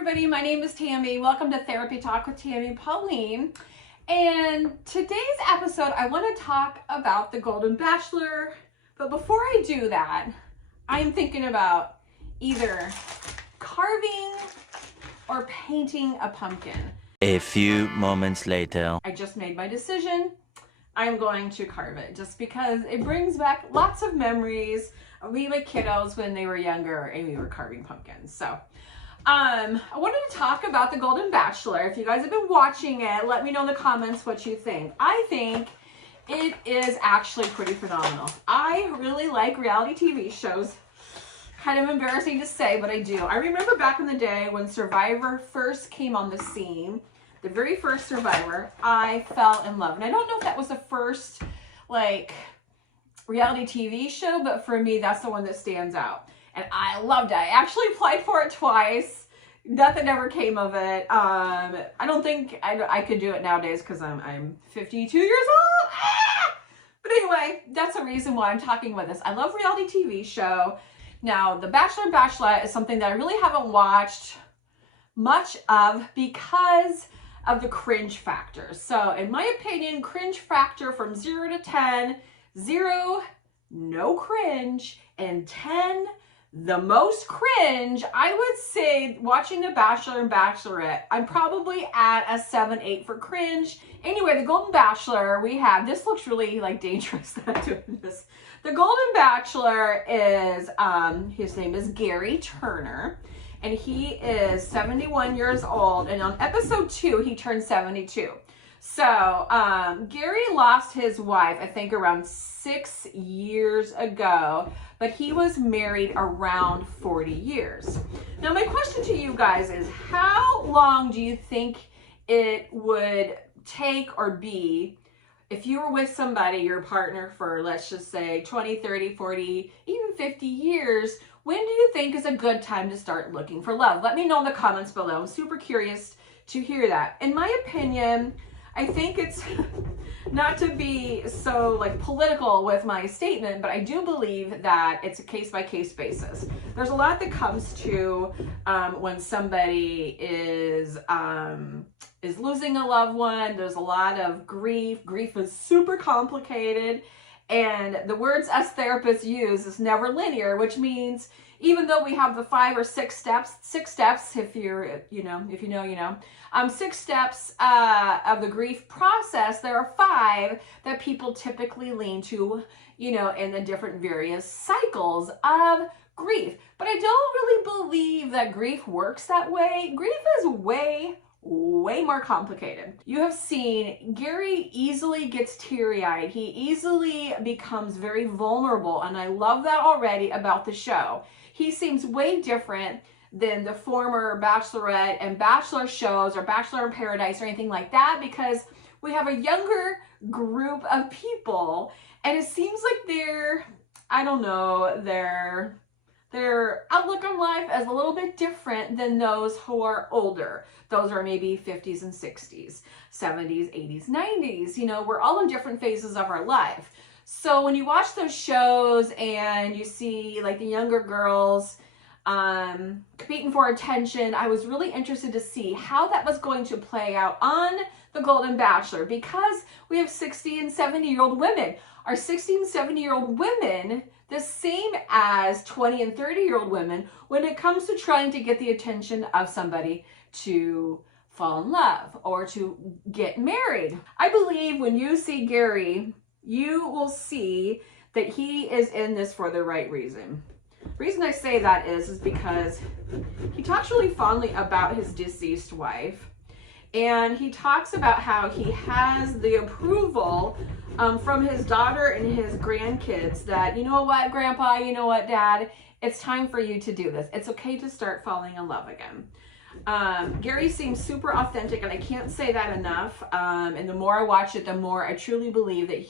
everybody, my name is Tammy. Welcome to Therapy Talk with Tammy and Pauline. And today's episode, I want to talk about the Golden Bachelor. But before I do that, I'm thinking about either carving or painting a pumpkin. A few moments later. I just made my decision. I'm going to carve it just because it brings back lots of memories of me and my kiddos when they were younger and we were carving pumpkins. So I wanted to talk about the Golden Bachelor. If you guys have been watching it, let me know in the comments what you think. I think it is actually pretty phenomenal. I really like reality TV shows. Kind of embarrassing to say, but I do. I remember back in the day when Survivor first came on the scene, the very first Survivor, I fell in love. And I don't know if that was the first, reality TV show, but for me, that's the one that stands out. And I loved it. I actually applied for it twice. Nothing ever came of it. I don't think I could do it nowadays because I'm 52 years old. But anyway, that's the reason why I'm talking about this. I love reality TV show. Now, The Bachelor and Bachelorette is something that I really haven't watched much of because of the cringe factor. So, in my opinion, cringe factor from 0 to 10, 0, no cringe, and 10, the most cringe. I would say watching The Bachelor and Bachelorette, I'm probably at a 7, 8 for cringe. Anyway, the Golden Bachelor, we have, this looks really dangerous that I'm doing this. The Golden Bachelor is, his name is Gerry Turner, and he is 71 years old, and on episode 2, he turned 72. So, Gerry lost his wife, I think around 6 years ago, but he was married around 40 years. Now, my question to you guys is, how long do you think it would take or be if you were with somebody, your partner, for let's just say 20, 30, 40, even 50 years, when do you think is a good time to start looking for love? Let me know in the comments below. I'm super curious to hear that. In my opinion, I think it's not to be so political with my statement, but I do believe that it's a case-by-case basis. There's a lot that comes to when somebody is losing a loved one. There's a lot of grief. Grief is super complicated. And the words us therapists use is never linear, which means even though we have the 5 or 6 steps, if you're, you know, 6 steps of the grief process, there are 5 that people typically lean to, in the different various cycles of grief. But I don't really believe that grief works that way. Grief is way more complicated. You have seen Gerry easily gets teary-eyed. He easily becomes very vulnerable, and I love that already about the show. He seems way different than the former Bachelorette and Bachelor shows or Bachelor in Paradise or anything like that, because we have a younger group of people, and it seems like their outlook on life is a little bit different than those who are older. Those are maybe 50s and 60s, 70s, 80s, 90s. We're all in different phases of our life. So when you watch those shows and you see the younger girls competing for attention, I was really interested to see how that was going to play out on the Golden Bachelor, because we have 60 and 70-year-old women. Are 60 and 70-year-old women the same as 20 and 30-year-old women when it comes to trying to get the attention of somebody to fall in love or to get married? I believe when you see Gerry, you will see that he is in this for the right reason. The reason I say that is because he talks really fondly about his deceased wife, and he talks about how he has the approval from his daughter and his grandkids that, you know what, Grandpa, you know what, Dad, it's time for you to do this. It's okay to start falling in love again. Gerry seems super authentic, and I can't say that enough. And the more I watch it, the more I truly believe that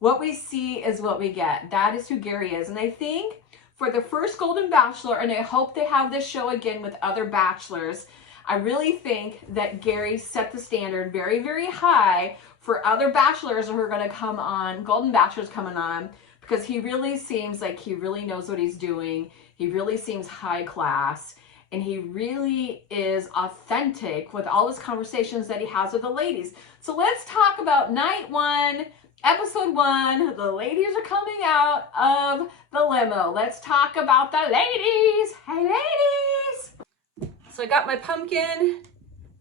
what we see is what we get. That is who Gerry is. And I think for the first Golden Bachelor, and I hope they have this show again with other bachelors, I really think that Gerry set the standard very, very high for other bachelors who are going to come on, Golden Bachelors coming on, because he really seems like he really knows what he's doing. He really seems high class. and he really is authentic with all his conversations that he has with the ladies. So let's talk about night 1, episode 1. The ladies are coming out of the limo. Let's talk about the ladies. Hey, ladies. So I got my pumpkin.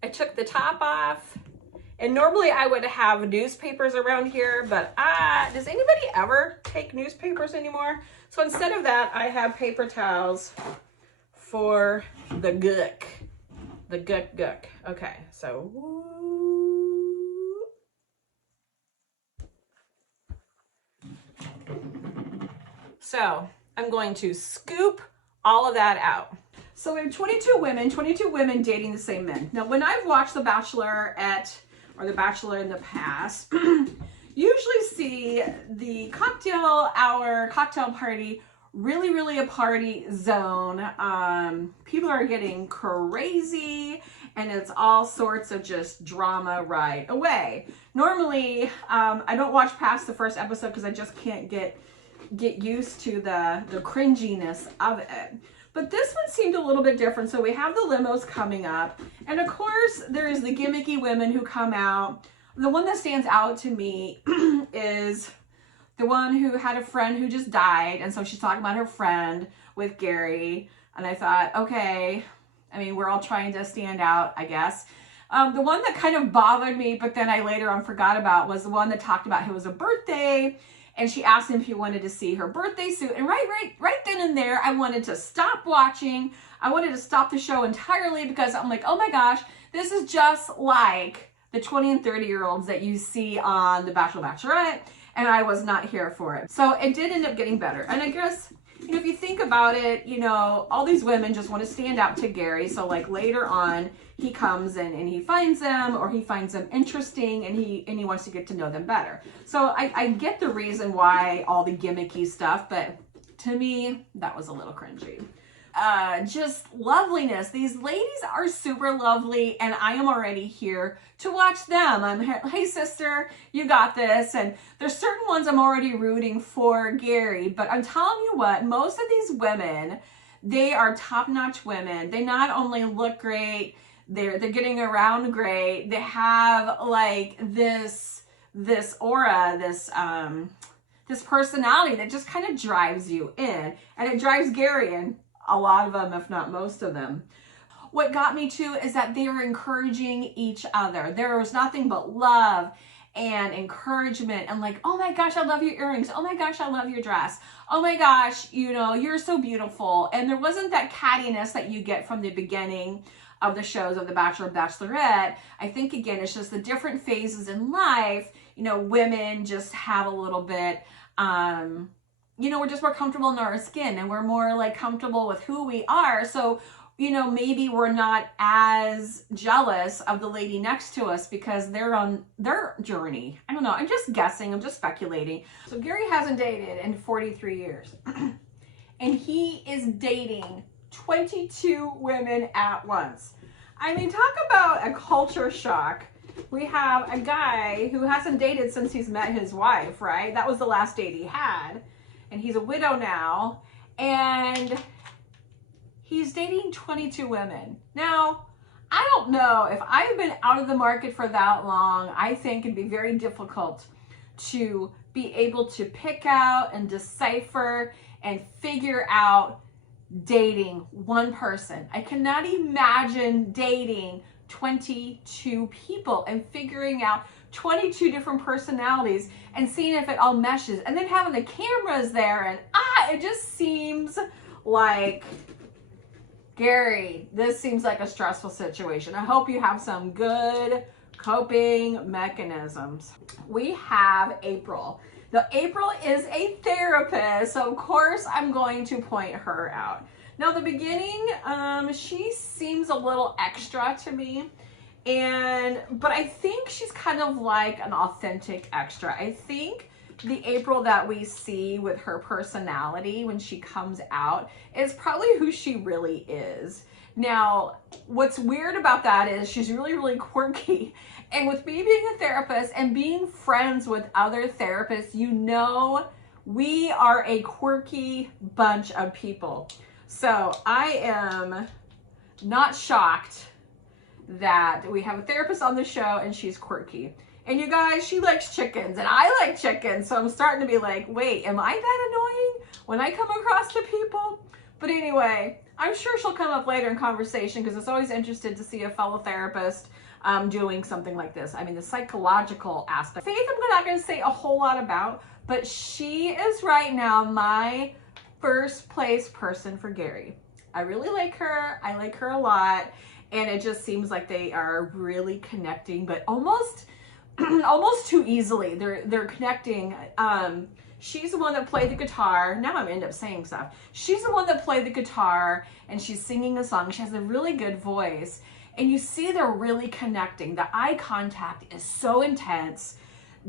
I took the top off. And normally I would have newspapers around here, but does anybody ever take newspapers anymore? So instead of that, I have paper towels for the gook. The gook. Okay, so. So I'm going to scoop all of that out. So we have 22 women dating the same men. Now, when I've watched The Bachelorette or The Bachelor in the past, usually see the cocktail hour, cocktail party, really a party zone. People are getting crazy and it's all sorts of just drama right away. Normally, I don't watch past the first episode because I just can't get used to the cringiness of it. But this one seemed a little bit different. So we have the limos coming up. And of course, there is the gimmicky women who come out. The one that stands out to me is the one who had a friend who just died. And so she's talking about her friend with Gerry. And I thought, okay, I mean, we're all trying to stand out, I guess. The one that kind of bothered me, but then I later on forgot about, was the one that talked about it was a birthday. And she asked him if he wanted to see her birthday suit. And right then and there, I wanted to stop watching. I wanted to stop the show entirely because I'm like, oh my gosh, this is just like the 20 and 30-year-olds that you see on The Bachelor, Bachelorette. And I was not here for it. So it did end up getting better. And I guess, you know, if you think about it, you know, all these women just want to stand out to Gerry. So like later on, he comes in and he finds them, or he finds them interesting, and he wants to get to know them better. So I get the reason why all the gimmicky stuff, but to me, that was a little cringy. Just loveliness. These ladies are super lovely, and I am already here to watch them. I'm here, hey sister, you got this. And there's certain ones I'm already rooting for Gerry, but I'm telling you what, most of these women, they are top-notch women. They not only look great, they're getting around great. They have like this aura, this personality that just kind of drives you in, and it drives Gerry in, a lot of them, if not most of them. What got me too is that they were encouraging each other. There was nothing but love and encouragement and like, oh my gosh, I love your earrings. Oh my gosh, I love your dress. Oh my gosh, you know, you're so beautiful. And there wasn't that cattiness that you get from the beginning of the shows of The Bachelor, Bachelorette. I think, again, it's just the different phases in life. You know, women just have a little bit, you know, we're just more comfortable in our skin, and we're more like comfortable with who we are. So, you know, maybe we're not as jealous of the lady next to us because they're on their journey. I don't know. I'm just guessing. I'm just speculating. So Gerry hasn't dated in 43 years. And he is dating 22 women at once. I mean, talk about a culture shock. We have a guy who hasn't dated since he's met his wife, right? That was the last date he had. And he's a widow now. And he's dating 22 women. Now, I don't know if I've been out of the market for that long. I think it'd be very difficult to be able to pick out and decipher and figure out dating one person. I cannot imagine dating 22 people and figuring out 22 different personalities and seeing if it all meshes, and then having the cameras there, and it just seems like, Gerry, this seems like a stressful situation. I hope you have some good coping mechanisms. We have April. Now, April is a therapist, so of course I'm going to point her out. Now, the beginning, she seems a little extra to me, but I think she's kind of like an authentic extra. I think the April that we see with her personality when she comes out is probably who she really is. Now, what's weird about that is she's really quirky. And with me being a therapist and being friends with other therapists, you know, we are a quirky bunch of people. So I am not shocked that we have a therapist on the show and she's quirky. And you guys, she likes chickens and I like chickens. So I'm starting to be like, wait, am I that annoying when I come across to people? But anyway, I'm sure she'll come up later in conversation because it's always interesting to see a fellow therapist doing something like this. I mean, the psychological aspect. Faith, I'm not going to say a whole lot about, but she is right now my first place person for Gerry. I really like her. I like her a lot. And it just seems like they are really connecting, but almost too easily. They're connecting. She's the one that played the guitar. Now I'm end up saying stuff. She's the one that played the guitar and she's singing a song. She has a really good voice. And you see they're really connecting. The eye contact is so intense.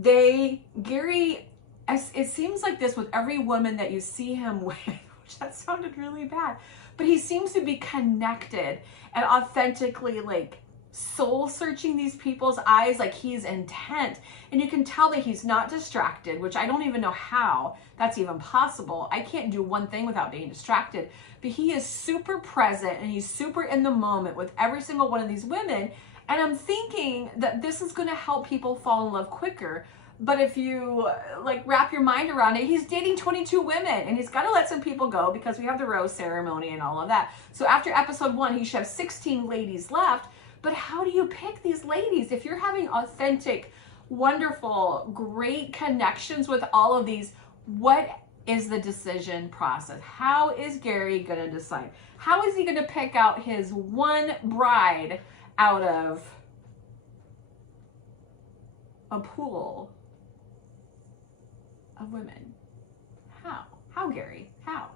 Gerry, it seems like this with every woman that you see him with, which that sounded really bad, but he seems to be connected and authentically like soul searching these people's eyes. Like he's intent and you can tell that he's not distracted, which I don't even know how that's even possible. I can't do one thing without being distracted, but he is super present and he's super in the moment with every single one of these women. And I'm thinking that this is going to help people fall in love quicker. But if you like wrap your mind around it, he's dating 22 women and he's got to let some people go because we have the rose ceremony and all of that. So after episode 1, he should have 16 ladies left. But how do you pick these ladies? If you're having authentic, wonderful, great connections with all of these, what is the decision process? How is Gerry going to decide? How is he going to pick out his one bride out of a pool of women? How, Gerry? How?